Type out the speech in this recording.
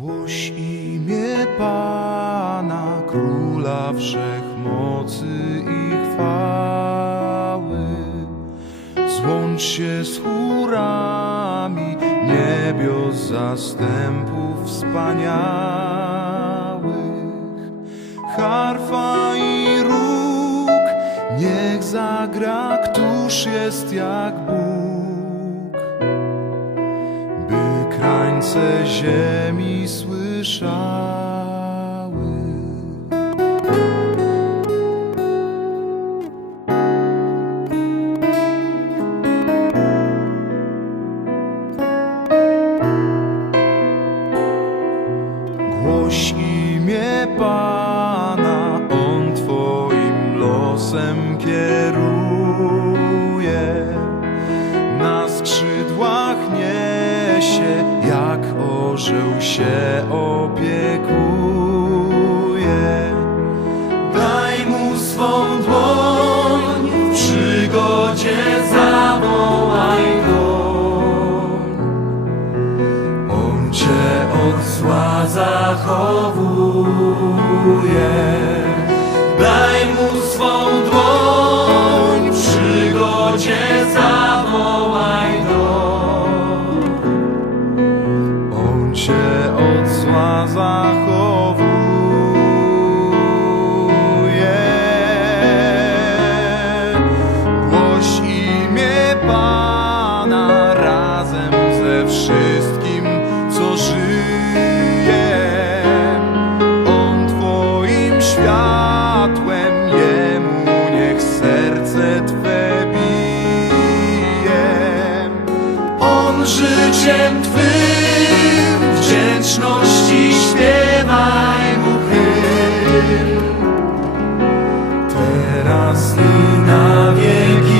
Głoś imię Pana, Króla Wszechmocy i chwały. Złącz się z chórami niebios zastępów wspaniałych. Harfa i róg niech zagra, któż jest jak Bóg krańce ziemi słyszały. Głoś imię Pana, orzeł się opiekuje. Daj mu swą dłoń, w przygodzie zawołaj go. On cię od zła zachowuje. życiem Twym wdzięczności śpiewaj Mu hymn. Teraz i na wieki.